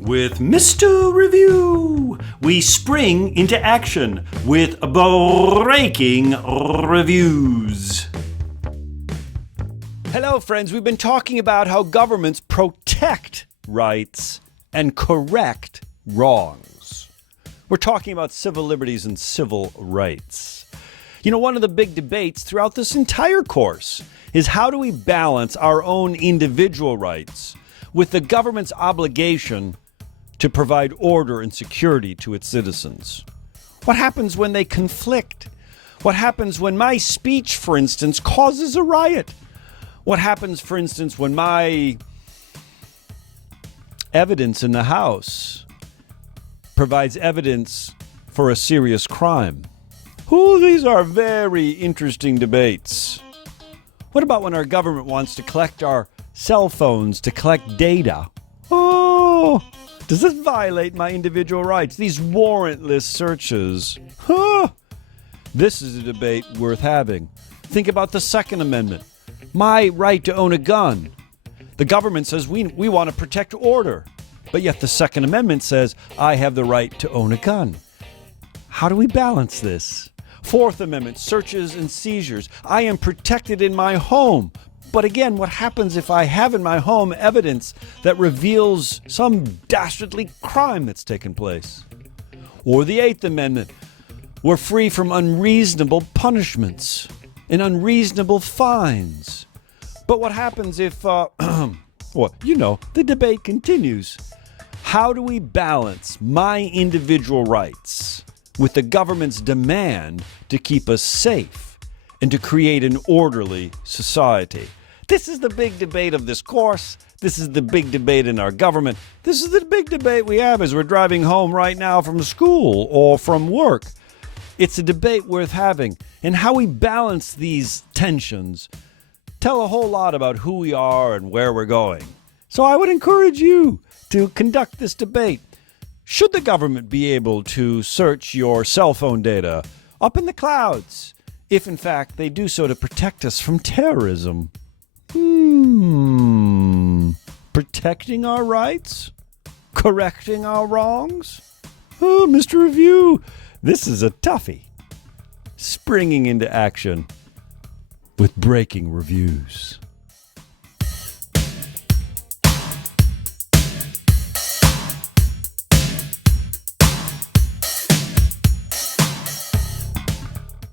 With Mr. Review, we spring into action with breaking reviews. Hello, friends. We've been talking about how governments protect rights and correct wrongs. We're talking about civil liberties and civil rights. You know, one of the big debates throughout this entire course is how do we balance our own individual rights with the government's obligation to provide order and security to its citizens? What happens when they conflict? What happens when my speech, for instance, causes a riot? What happens, for instance, when my evidence in the house provides evidence for a serious crime? These are very interesting debates. What about when our government wants to collect our cell phones to collect data? Does this violate my individual rights? These warrantless searches. This is a debate worth having. Think about the Second Amendment. My right to own a gun. The government says we want to protect order. But yet the Second Amendment says I have the right to own a gun. How do we balance this? Fourth Amendment, searches and seizures. I am protected in my home. But again, what happens if I have in my home evidence that reveals some dastardly crime that's taken place? Or the Eighth Amendment, we're free from unreasonable punishments and unreasonable fines. But what happens if, the debate continues. How do we balance my individual rights with the government's demand to keep us safe and to create an orderly society? This is the big debate of this course. This is the big debate in our government. This is the big debate we have as we're driving home right now from school or from work. It's a debate worth having. And how we balance these tensions tell a whole lot about who we are and where we're going. So I would encourage you to conduct this debate. Should the government be able to search your cell phone data up in the clouds if, in fact, they do so to protect us from terrorism? Protecting our rights? Correcting our wrongs? Mr. Review, this is a toughie. Springing into action with breaking reviews.